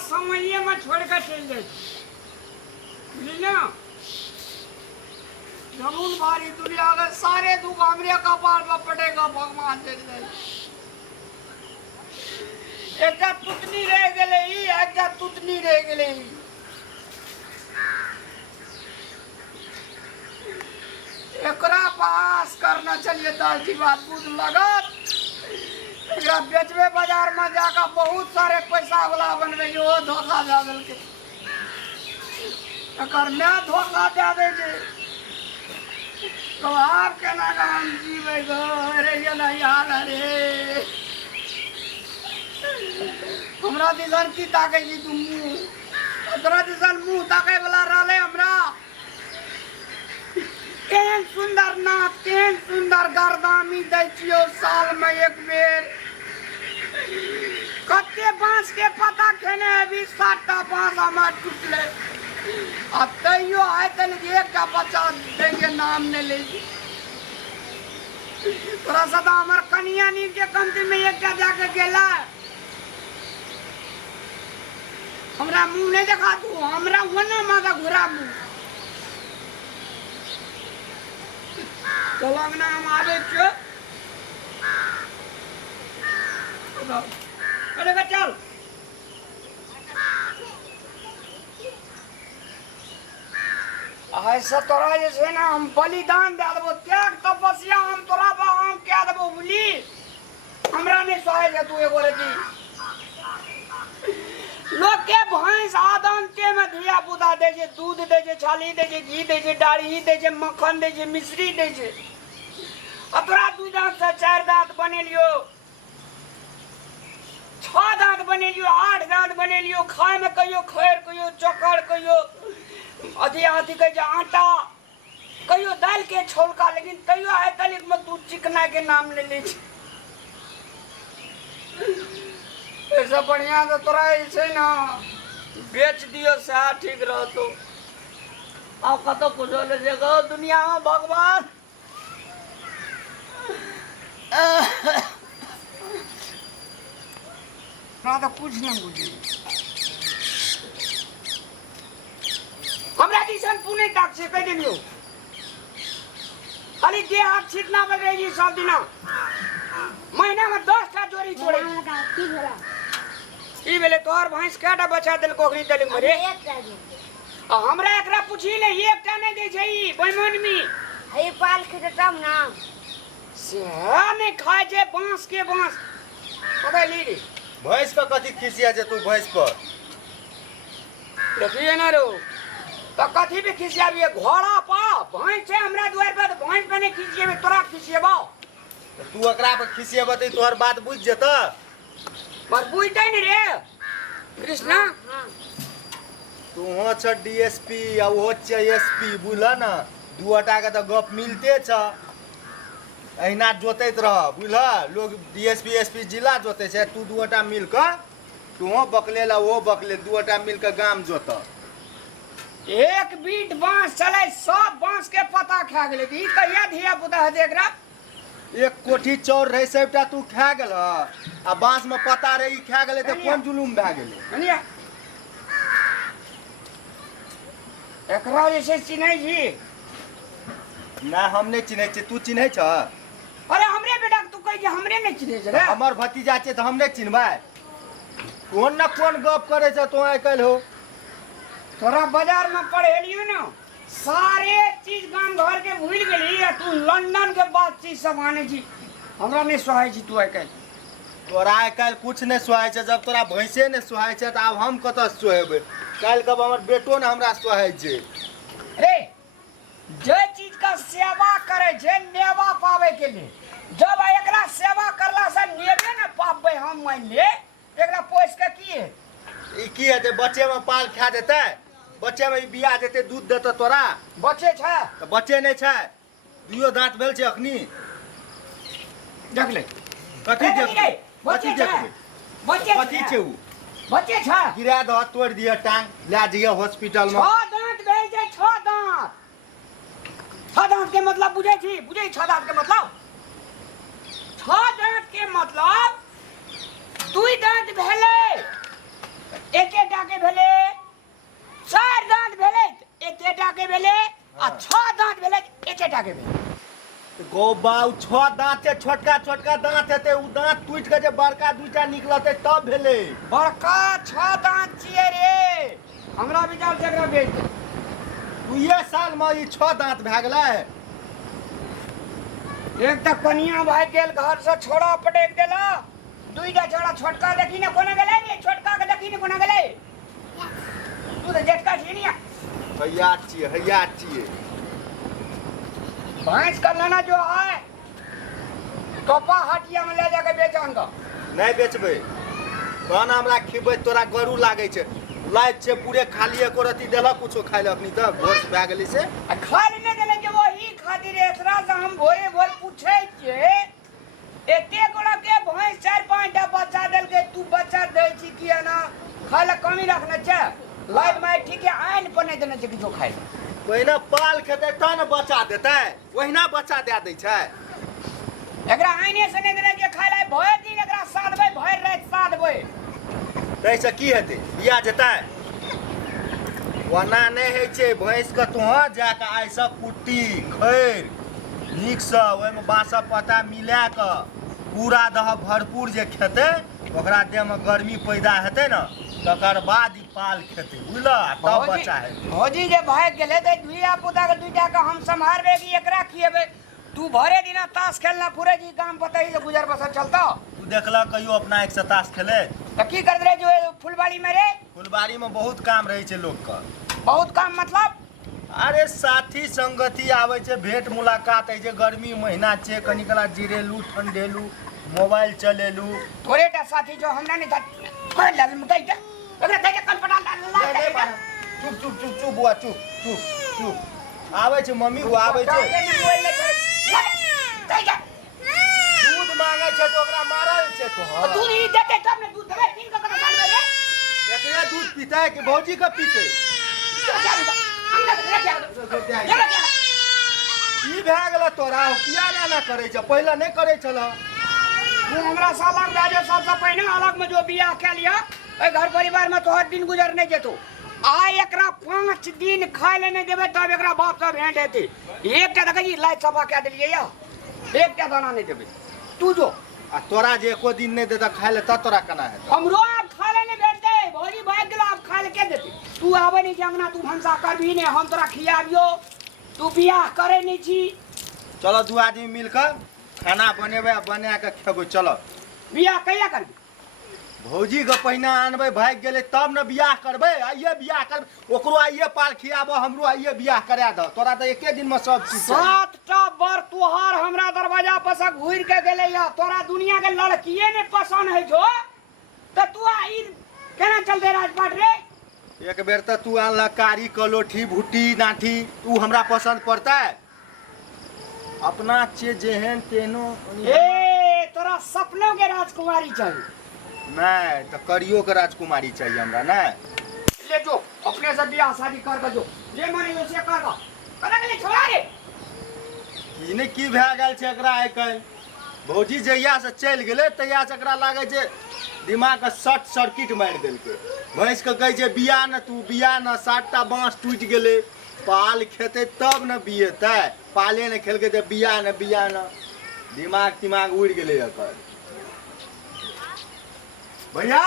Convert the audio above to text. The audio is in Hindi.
समय में छोड़ कर चल जाए ना। जमुन भारी दुनिया के सारे दुख हमरे कपाल पर पड़ेगा भगवान दे दे। एक तुतनी रह गए ही, एक तुतनी रह गए ही। एकरा पास करना चाहिए दाल की बात बुझ लगत। एकरा बेचबे बाजार में जाकर बहुत सारे पैसा वाला बनबे जो धोखा दे देल के। एकर में धोखा दे दे जे तो आप केना हम जीवे गो रे ये नहीं हाल रे। हमरा दिसन की ताके जी तुम तोरा दिसन मुंह ताके वाला रहले हमरा। केहन सुंदर नाथ केहन सुंदर गर्दामी दै छियो साल में एक बेर। कते बांस के पता खेने अभी 60टा बांस हमार टूटले। अब तैयो आए तल एक का बच्चा देंगे नाम ने ले। तोरा सदा हमार कनिया नीक के कंती में एक का जाके गेला। हमरा मुंह नहीं देखा तू हमरा वना मादा घुरा मुंह। चलो ना हम आवे छो। अरे का चल। ऐसा तोरा जैसे ना हम बलिदान दे देबो त्याग तपस्या हम तोरा बा हम क्या देबो बोली। हमरा नहीं सहे जे तू एगो रे लोग के भैंस आदन के में धिया पुता दे जे दूध दे जे छाली दे जे घी दे जे डाढ़ी दे जे मक्खन दे जे मिश्री दे जे। अब तोरा 2 दांत से 4 दांत बने लियो 6 दांत बने लियो 8 दांत बने लियो। खाए में कहियो खैर कहियो चोकर कहियो अधी हाथी कह जा आटा कहियो दाल के छोलका। लेकिन कहियो है तलिक में तू चिकना के नाम ले ले। ऐसा बढ़िया तो तोरा ऐसे ना बेच दियो सा ठीक रह तो। अब कतो कुछ ले जगह दुनिया में भगवान ना तो कुछ नहीं बुझे। हमरा दिसन पुणे तक से कह दियो खाली दे हाथ छिटना बगेगी सब दिना महीना में 10टा जोड़ी छोड़े। की भेला ई बेले तोहर भैंस केटा बचा देल कोखरी तले मरे। हमरा एकरा पूछी ले एकटा नहीं दे छै ई बैमन में हे पाल के तब ना से ने खाए जे बांस के बांस पता ली रे। भैंस का कथी खिसिया जे तू भैंस पर देखिए ना रो तो कथी भी खिसिया भी घोड़ा पा भैंस से हमरा द्वार पर भैंस बने खिसिए में तोरा खिसिएबा तू एकरा पर खिसिएबा त तोहर बात बुझ जता। पर बुझते नहीं रे कृष्णा। तू हो छ डीएसपी आ वो छ एसपी बुझला ना 2 टा के त गप मिलते छ। अहिना जोतैत रह बुझला लोग डीएसपी एसपी जिला जोते छै तू 2 टा मिल के तू हो बकले ला वो बकले 2 टा मिल के गाम जोत। एक बीट बांस चले सब बांस के पता खा गेले ई कहिया धिया पुता है एकरा। एक कोठी चौर रहे सबटा तू खा गेल आ बांस में पता रही खा गेले त कोन जुलुम भा गेले। अनिया एकरा जैसे चिन्है जी ना हम नहीं चिन्है छी तू चिन्है छ। अरे हमरे बेटा तू कह जे हमरे नहीं चिन्है छ रे। हमर भतीजा छै त हम नहीं चिन्हबै कोन ना कोन गप करे छ तो आइ कल हो। तोरा बाजार में पढ़ेलियो ना सारे चीज गांव घर के भूल गेली तू लंदन के बात चीज सब आने छी हमरा नहीं सोहाय छी तू आइ कल। तोरा आइ कल कुछ नहीं सोहाय छ जब तोरा भैंसे नहीं सोहाय छ त अब हम कत सोहेबै कल कब हमर बेटो ने हमरा सोहाय छै। रे जे चीज का सेवा करे जे नेवा पावे के लिए जब एकरा सेवा करला से नेबे न पाबै हम मान ले एकरा पोस के किए ई की हेतै बच्चे में पाल खा देतै बच्चे में बिया देते दूध देते तोरा बच्चे छ त बच्चे नहीं छै 2 दांत भेल छै अखनी देख ले कथी देखबै बच्चे कथी छ देखबै बच्चे कथी छै उ बच्चे छ गिरा द तोड़ दिया टांग ला दिया हॉस्पिटल में 6 दांत भेल छै 6 दांत। 6 दांत के मतलब बुझै छी बुझै 6 दांत के मतलब 6 दांत के मतलब 2 दांत भेलै एकेटा के भेले 4 दांत भेले एकेटा के भेले आ 6 दांत भेले एकेटा के भेले गो बाऊ 6 दांत से छोटका छोटका दांत हेते उ दांत टूट के जे बड़का दूटा निकलते तब भेले बड़का 6 दांत छिए रे हमरा विचार से एकरा बेच दे 2 साल में ई 6 दांत भए गेलै एक तक कनिया भाई गेल घर से छोड़ा पटेक देला दुईटा छोड़ा छोटका देखी ने कोना गेले रे छोटका के देखी ने कोना गेले तू तो जेटका छिनिया हैया छिए भैंस का लाना जो है कपा हटिया में ले जाके बेचन का नहीं बेचबे कहना हमरा खिबै तोरा गरू लागे छै लाइट छै पूरे खाली एको रति देला कुछो खाइ ले अखनी त भोर भए गेली से आ खाली ने देले जे वही खातिर एकरा से हम भोरे भोर पूछे छिए एते गोड़ा के भैंस 4-5 टा बच्चा देल के तू बच्चा दे छी किया ना खाला कमी रखना छै लाइट में ठीक है आइन पर नहीं देना छै किछो खाइ पहिने पाल खेतै त न बच्चा देतै ओहिना बच्चा दे दै छै एकरा आइने से नहीं देना जे खाइ ले भोर दिन एकरा साधबै भोर रात साधबै तैसे की हेतै बिया जेतै ओना नहि होइ छै भैंस के तो जाके आइ सब कुट्टी खैर नीक से ओहिमे बाँसक पत्ता मिला कऽ पूरा दह भरपूर जे खेतै ओकरा देह में गर्मी पैदा हेतै न तकर बाद ई पाल खेतै बुझलह तब बच्चा हेतै भौजी जे भाग गेले त दुइया पुता के दुइटा के हम संभारबे कि एकरा खिएबे तू भरे दिना ताश खेलना पूरे जी काम पता ही गुजर बसर चलता तू देखला कहियो अपना एक से ताश खेले तो की कर रहे जो फुलबाड़ी में रे फुलबाड़ी में बहुत काम रहै छै लोग के बहुत काम मतलब अरे साथी संगति आवे छै भेंट मुलाकात है जे गर्मी महीना छै कनिकला जिरेलू ठंडेलू मोबाइल चलेलू थोड़े टा साथी जो हमरा ने फोन लाल मुकई के ओकरा दे के कल पटा ला चुप चुप चुप चुप बुआ चुप चुप चुप आवे छै मम्मी वो आवे छै दूध मांगे छै तो ओकरा मारल छै तो दूध ही देते तब ने दूध देबे तीन का कना रे एकरे दूध पीता है कि भौजी का पीते ई भए गेल तोरा किया ना करे छ पहिले नहीं करे छल तू हमरा सालक दाजे सबसे पहले अलग में जो बियाह के लिया ए घर परिवार में तो हर दिन गुजर नहीं जेतो आय एकरा 5 दिन खाए ले नहीं देबे तब एकरा बाप से भेंट हेते एकटा देखी लाइट सफा के देलिए या एकटा दाना नहीं देबे तू जो आ तोरा जे एको दिन नहीं देता खाए ले त तोरा कना है हमरो अब खा ले नहीं भेटते भौजी भाग गेला अब खा ले के देते तू आवे नहीं जंगना तू भंसा कर भी नहीं हम तोरा खियाबियो तू बियाह करे नहीं छी चलो दू आदमी मिलकर खाना बनेबे बना के खेबो चलो बियाह कहिया करबी भौजी के पहिना आनबे भाग गेले तब न बियाह करबे आइए बियाह कर ओकरो आइए पाल खियाबो हमरो आइए बियाह करा द तोरा त एके दिन में सब चीज 7 टा बर तुहार हमरा दरवाजा पर से घुर के गेले या तोरा दुनिया के लड़किए ने पसंद है जो त तू आई केना चलते राजपाट रे एक बेर त तू आनला कारी कलोठी भुट्टी नाठी तू हमरा पसंद पड़ता है अपना चे जेहन तेनो ए तोरा सपनों के राजकुमारी चाहिए नहीं तो करियो के राजकुमारी चाहिए हमरा ना ले जो अपने से बियाह शादी कर के जो जे माने यो से कर करे के छोड़ा रे इने की भए गेल छै एकरा आइ काल्हि भौजी जहिया से चलि गेलै तहिया से एकरा लागे छै दिमाग के शॉर्ट सर्किट मारि देलकै भैंस के कहै छै बिया न तू बिया न 7 टा बाँस टूटि गेलै पाल खेते तब न बियेतै पाले न खेलकै त बिया न दिमाग उड़ि गेलै एकर भैया